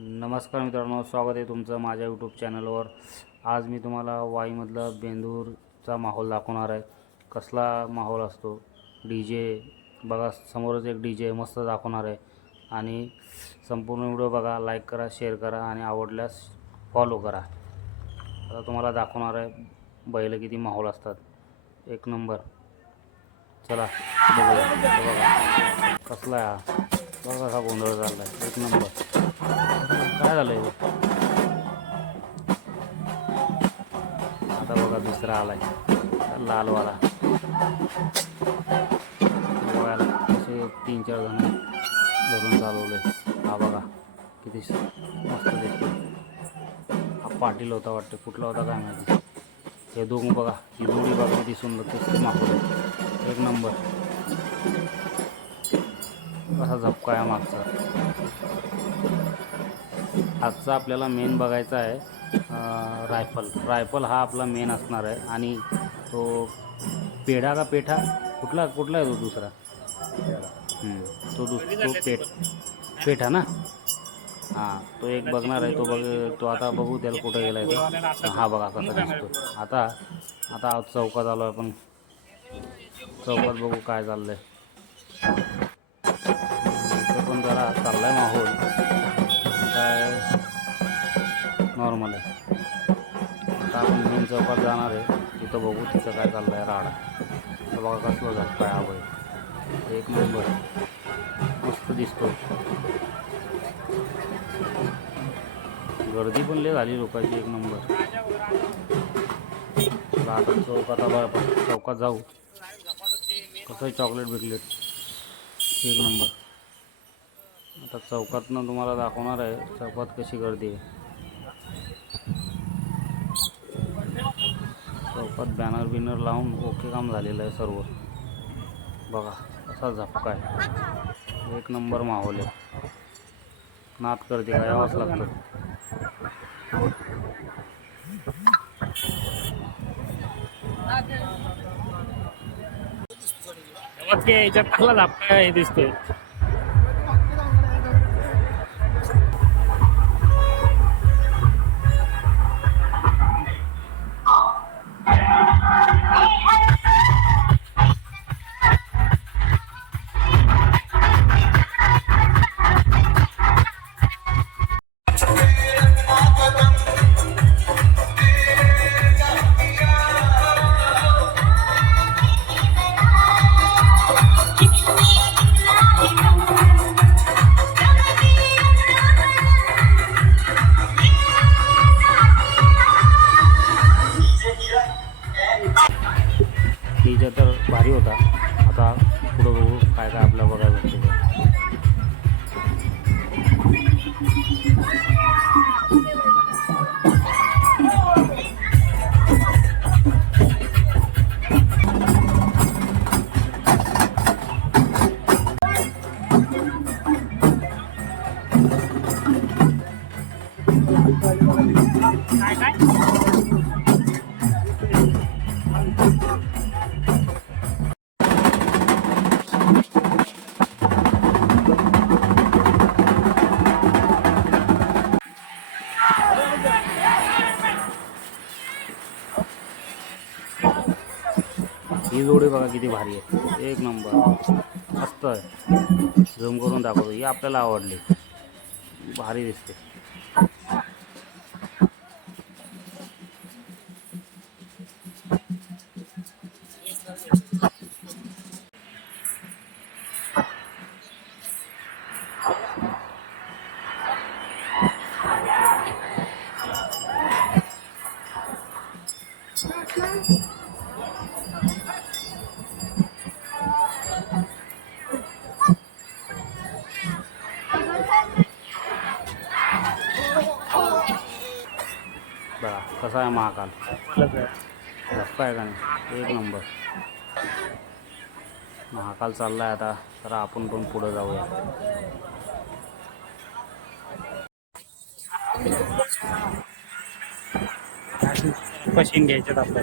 नमस्कार मित्रांनो स्वागत आहे तुमचं माझ्या यूट्यूब चॅनलवर आज मी तुम्हाला वाईमधला बेंदूरचा माहोल दाखवणार आहे. कसला माहोल असतो? डी जे बघा समोरच एक डी जे मस्त दाखवणार आहे. आणि संपूर्ण व्हिडिओ बघा लाईक करा शेअर करा आणि आवडल्यास फॉलो करा. आता तुम्हाला दाखवणार आहे बैल किती माहोल असतात. एक नंबर. चला बघूया. बघा कसला आहे हा? बघा कसा गोंधळ चालला आहे एक नंबर. काय झालंय? आता बघा दुसरा आलाय. लालवाला. असे तीन चार जण धरून चालवले हा बघा किती मस्त दिसतो हा पाटील होता वाटते. कुठला होता काय माहिती. हे दोघं बघा ही दोडी बघा किती सुंदर किती मागतो एक नंबर. असा झपका आहे मागचा. आजचा आपल्याला मेन बघायचा आहे रायफल रायफल हा आपला मेन असणार आहे आणि तो पेढा का पेठा? कुठला कुठला आहे तो दुसरा? तो दुस तो पेठ पेठा ना? हां तो एक बघणार आहे तो बघ तो आता बघू त्याला कुठं गेला आहे तो. हा बघा कसा दिसतो आता आता आज चौकात आलो आहे आपण. चौकात बघू काय चाललं आहे पण जरा चाललाय माहोल. नॉर्मल आहे. आता आपण मेन चौकात जाणार आहे. तिथं बघू तिथं काय चाललं आहे राडा. तर बघा कसलं झालं काय आवड एक नंबर. मस्त दिसतो गर्दी पण लय झाली लोकांची एक नंबर. चला चौकात आलो आपण चौकात जाऊ. कसं चॉकलेट बिकलेट एक नंबर. आता चौकातनं तुम्हाला दाखवणार आहे चौकात कशी गर्दी आहे. चौकात बॅनर बिनर लावून ओके काम झालेलं आहे सर्व. बघा असा झपका आहे. एक नंबर माहोल आहे. नात करते काय यावंच लागतं. याच्यात झापका हे दिसतोय. डीजे तर भारी होता. आता पुढं बघू काय काय आपल्याला बघायला भेटते काय काय? ही जोडी बघा किती भारी आहे. एक नंबर. मस्त आहे. झूम करून दाखवतो. ही आपल्याला आवडली. भारी दिसते. आहे महाकाल. धक्का आहे का नाही? एक नंबर. महाकाल चाललाय आता. तर आपण पण पुढं जाऊया. मशीन घ्यायच्यात आपल्या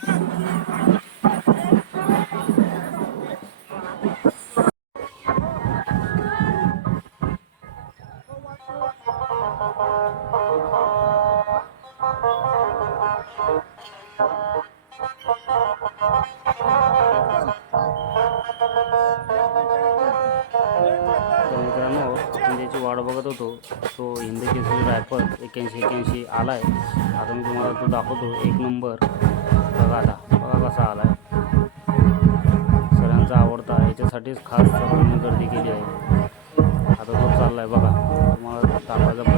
हिंदी केसरी रायफल एक्याऐंशी एक्याऐंशी आला आहे आता मी तुम्हाला तो दाखवतो. एक नंबर बघा आता. बघा कसा आला आहे सगळ्यांचा आवडता. याच्यासाठीच खास सर्वांनी गर्दी केली आहे. आता तो चालला आहे बघा. तुम्हाला दाखवायचा